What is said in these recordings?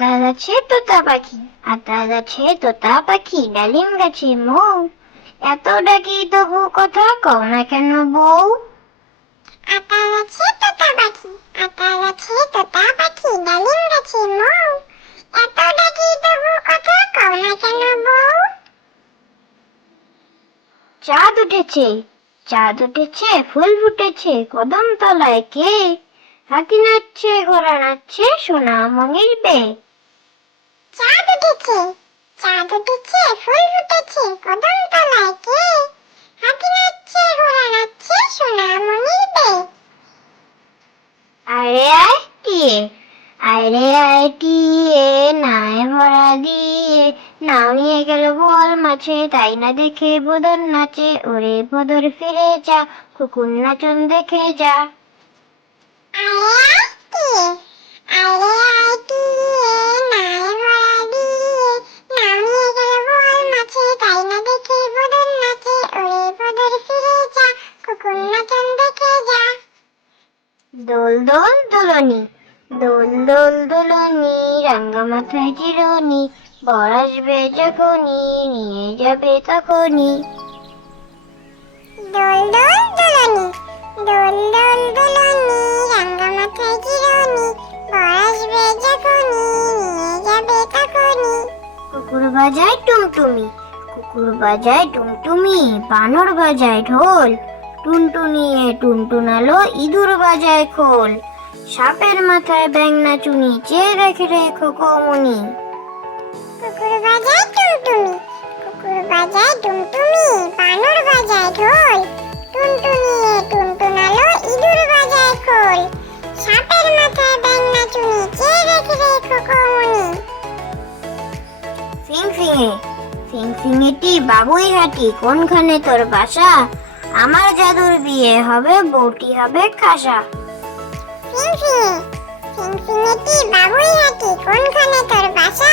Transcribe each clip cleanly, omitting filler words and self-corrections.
আতা গাছে তোতা পাখি, আতা গাছে তোতা পাখি, ডালিম গাছে মৌ, এত ডাকি তবু কথা কও না কেন বউ? আতা গাছে তোতা পাখি, আতা গাছে তোতা পাখি, ডালিম গাছে মৌ, এত ডাকি তবু কথা কও না কেন বউ? চাঁদ উঠেছে, চাঁদ উঠেছে, ফুল ফুটেছে, কদম তলায় কে? হাতি নাচছে, ঘোড়া নাচছে, সোনা মনির বে। চাঁদ উঠেছে, চাঁদ উঠেছে, ফুল ফুটেছে, কদম তলায় কে? হাতি নাচছে, ঘোড়া নাচছে, সোনা মনির বে। আরে আয় টিয়ে, আরে আয় টিয়ে, নায় ভরা দিয়ে, নাও নিয়ে গেল বোয়াল মাছে, তাই না দেখে বদর নাচে, ওরে বদর ফিরে যা, কুকুর নাচন দেখে যা। আরে আয় টিয়ে, আরে আয় টিয়ে, নায় ভরা দিয়ে, নাও নিয়ে গেল বোয়াল মাছে, তাই না দেখে বদর নাচে, ওরে বদর ফিরে যা, কুকুর নাচন দেখে যা। দোল দোল দোলনি, দোল দোল দোলনি, রাঙা মাথায় চিরুনি, বর আসবে যখনই, নিয়ে যাবে তখনই। দোল দোল দোলনি, দোল দোল দোলনি, রাঙা মাথায় চিরুনি, বর আসবে যখনই, নিয়ে যাবে তখনই। কুকুর বাজায় টুমটুমি, কুকুর বাজায় টুমটুমি, বানর বাজায় ঢোল, টুনটুনিয়ে টুনটুনালো, ইঁদুর বাজায় খোল, সাপের মাথায় ব্যাঙ নাচুনি, চেয়ে দেখে রে খোকমনি। কুকুর বাজায় টুনটুনি, কুকুর বাজায় টুনটুনি, বানর বাজায় ঢোল, টুনটুনিয়ে টুনটুনালো, ইঁদুর বাজায় খোল, সাপের মাথায় ব্যাঙ নাচুনি, চেয়ে দেখে রে খোকমনি। ফিংফিঙে, ফিংফিঙেটি বাবুই হাঁটি, কোনখানে তোর বাসা? আমার জাদুর বিয়ে হবে, বউটি হবে খাসা। ফিংফিঙে, ফিংফিঙেটি বাবুই হাঁটি, কোনখানে তোর বাসা?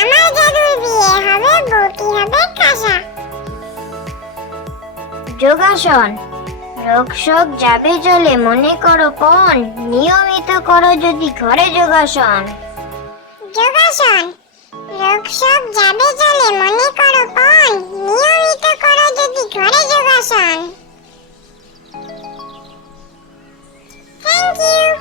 আমার জাদুর বিয়ে হবে, বউটি হবে খাসা। যোগাসন, রোগ শোক যাবে চলে, মনে করো পণ, নিয়মিত করো যদি ঘরে যোগাসন। যোগাসন, রোগ শোক যাবে চলে, মনে করো পণ, নিয়মিত করো যদি ঘরে যোগাসন। Thank you.